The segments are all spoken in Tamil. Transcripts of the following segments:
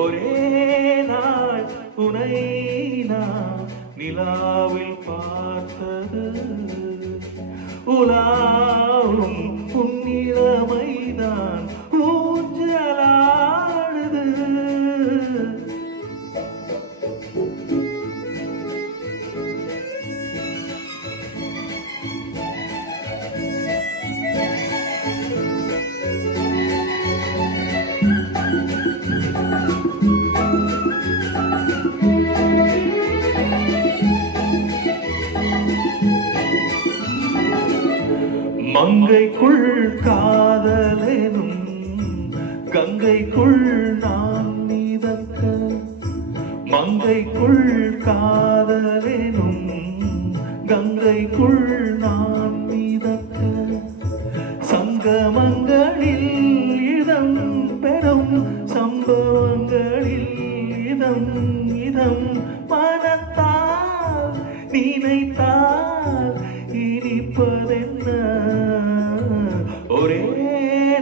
ஒரே நாள் உனை நான் நிலாவில் பார்த்தது உலாவும் புன்னிறமைதான் ஊஞ்சலாடுது. மங்கைக்குள் காதலெனும் கங்கைக்குள் நான் மிதக்க, மங்கைக்குள் காதலெனும் கங்கைக்குள் நான் மிதக்க, சங்கமங்களில் இதம் பெறும் சம்பவங்களில் இதம் இதம் மனத்தால் நினைத்தால் இனிப்பதென்ன. ஒரே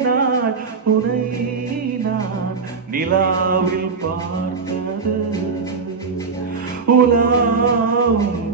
நாள் உனை நான் நிலாவில் பார்த்தது உலாவும்